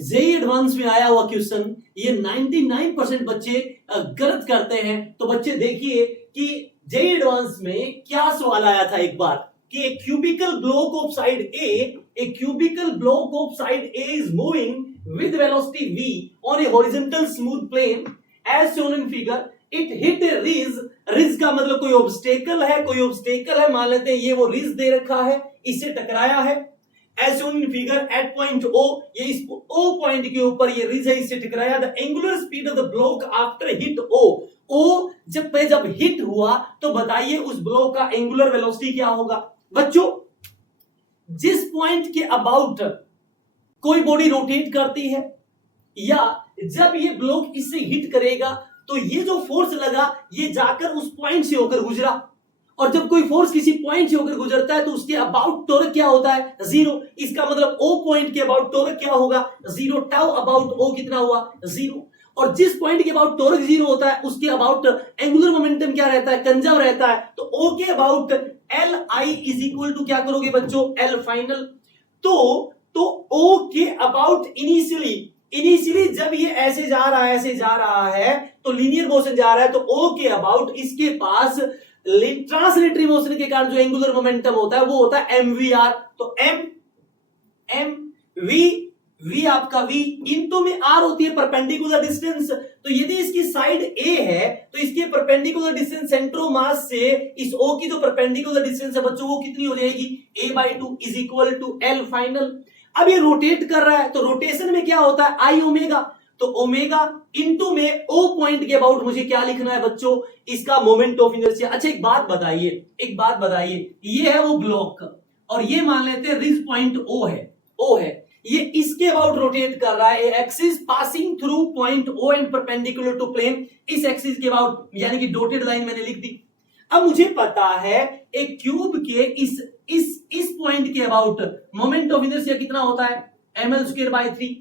JEE advance में आया हुआ क्वेश्चन, ये 99% बच्चे गलत करते हैं। तो बच्चे देखिए कि जेई एडवांस में क्या सवाल आया था एक बार कि a cubical block of side A is moving with velocity v on a horizontal smooth plane as shown in figure. It hit a ridge का मतलब कोई ऑब्स्टेकल है, मान लेते हैं ये वो रिज दे रखा है, इससे टकराया है as shown in figure at point O, ये इस O पॉइंट के ऊपर ये रिज है, इससे टकराया। The angular speed of the block after hit O जब हिट हुआ तो बताइए उस ब्लॉक का एंगुलर वेलोसिटी क्या होगा। बच्चों, जिस पॉइंट के अबाउट कोई बॉडी रोटेट करती है या जब ये ब्लॉक इससे हिट करेगा तो ये जो फोर्स लगा ये जाकर उस पॉइंट से होकर गुजरा, और जब कोई फोर्स किसी पॉइंट से होकर गुजरता है तो उसके अबाउट टॉर्क क्या होता है, जीरो। इसका मतलब O पॉइंट के अबाउट टॉर्क क्या होगा, जीरो। टाउ अबाउट O कितना हुआ, जीरो। और जिस पॉइंट के अबाउट टॉर्क जीरो होता है उसके अबाउट एंगुलर मोमेंटम क्या रहता है, कंजर्व रहता है। तो O के about L I is equal to क्या करोगे बच्चों, एल फाइनल। तो O के अबाउट इनिशियली जब ये ऐसे जा रहा है तो लीनियर मोशन जा रहा है, तो O के अबाउट इसके पास ट्रांसलेटरी मोशन के कारण जो एंगुलर मोमेंटम होता है वो होता है mvr। तो m v आपका v इनटू में r होती है परपेंडिकुलर डिस्टेंस। तो यदि इसकी साइड a है तो इसके perpendicular distance centre of mass से इस O की जो परपेंडिकुलर डिस्टेंस है बच्चों वो कितनी हो जाएगी, a/2 is equal to l final. अब ये रोटेट कर रहा है तो रोटेशन में क्या होता है, आई ओमेगा। तो ओमेगा इनटू में O पॉइंट के अबाउट मुझे क्या लिखना है बच्चों, इसका मोमेंट ऑफ इनर्शिया। अच्छा एक बात बताइए, ये है वो ब्लॉक और ये मान लेते हैं रिज पॉइंट O है, ये इसके अबाउट रोटेट कर रहा है, axis passing through point O and perpendicular to plane, इस एक्सिस के अबाउट यानी कि डॉटेड लाइन मैंने लिख दी। अब मुझे पता है एक क्यूब के इस पॉइंट के अबाउट मोमेंट ऑफ इनर्शिया कितना होता है, ml²/3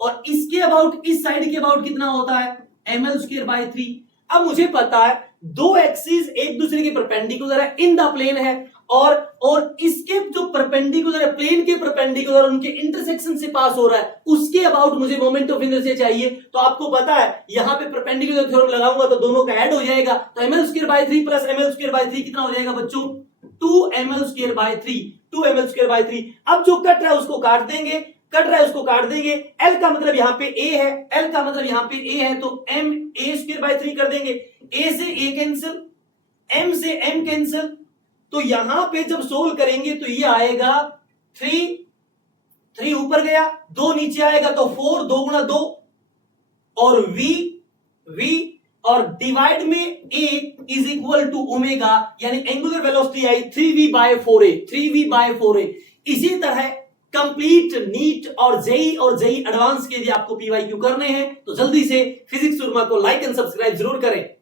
और इसके अबाउट इस साइड के अबाउट कितना होता है, ml²/3। अब मुझे पता है दो एक्सिस एक दूसरे के परपेंडिकुलर है, इन द प्लेन है, और इसके जो परपेंडिकुलर है प्लेन के परपेंडिकुलर उनके इंटरसेक्शन से पास हो रहा है, उसके अबाउट मुझे मोमेंट ऑफ इनर्शिया चाहिए। तो आपको पता है यहां पे परपेंडिकुलर थ्योरम लगाऊंगा तो दोनों का ऐड हो जाएगा, तो ml²/3 प्लस ml²/3 कितना हो जाएगा बच्चों, 2ml²/3। अब जो कट रहा है उसको काट देंगे, L का मतलब यहां पे A है, तो m a²/3 कर देंगे, A से A कैंसिल, M से M कैंसिल। तो यहां पे जब सोल्व करेंगे तो ये आएगा 3 ऊपर गया, 2 नीचे आएगा तो 4, 2 गुणा 2 और v और डिवाइड में A is equal to omega, यानी एंगुलर वेलोसिटी आई 3v/4a। इसी तरह कंप्लीट नीट और जेई एडवांस के लिए आपको पीवाईक्यू करने हैं तो जल्दी से फिजिक्स सुरमा को लाइक एंड सब्सक्राइब जरूर करें।